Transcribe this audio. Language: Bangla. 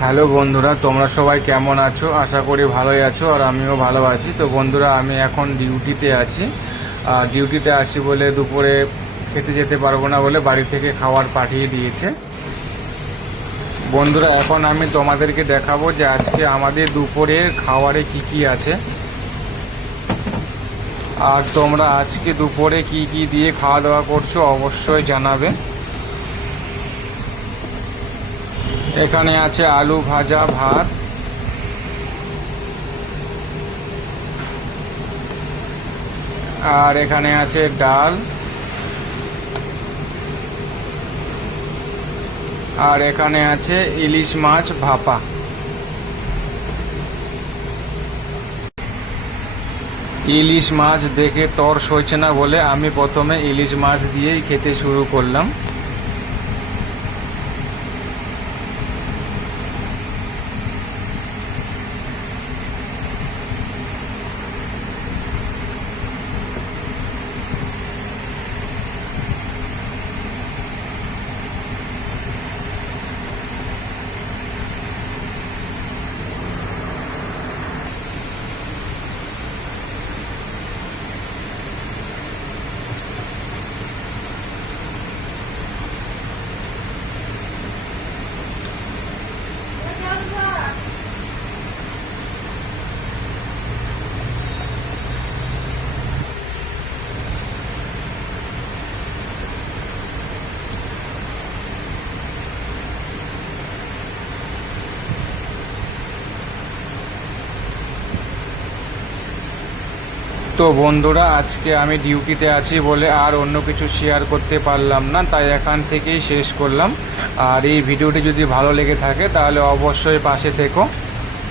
হ্যালো বন্ধুরা, তোমরা সবাই কেমন আছো? আশা করি ভালোই আছো, আর আমিও ভালো আছি। তো বন্ধুরা, আমি এখন ডিউটিতে আছি। আর ডিউটিতে আছি বলে দুপুরে খেতে যেতে পারবো না বলে বাড়ি থেকে খাবার পাঠিয়ে দিয়েছে। বন্ধুরা, এখন আমি তোমাদেরকে দেখাবো যে আজকে আমাদের দুপুরের খাবারে কি কি আছে। আর তোমরা আজকে দুপুরে কি কি দিয়ে খাওয়া দাওয়া করছো অবশ্যই জানাবে। এখানে আছে আলু ভাজা, ভাত, আর এখানে আছে ডাল, আর এখানে আছে ইলিশ মাছ ভাপা। ইলিশ মাছ দেখে তর সইছে না বলে আমি প্রথমে ইলিশ মাছ দিয়েই খেতে শুরু করলাম। তো বন্ধুরা, আজকে আমি ডিউটিতে আছি বলে আর অন্য কিছু শেয়ার করতে পারলাম না, তাই এখান থেকেই শেষ করলাম। আর এই ভিডিওটি যদি ভালো লেগে থাকে তাহলে অবশ্যই পাশে থেকো।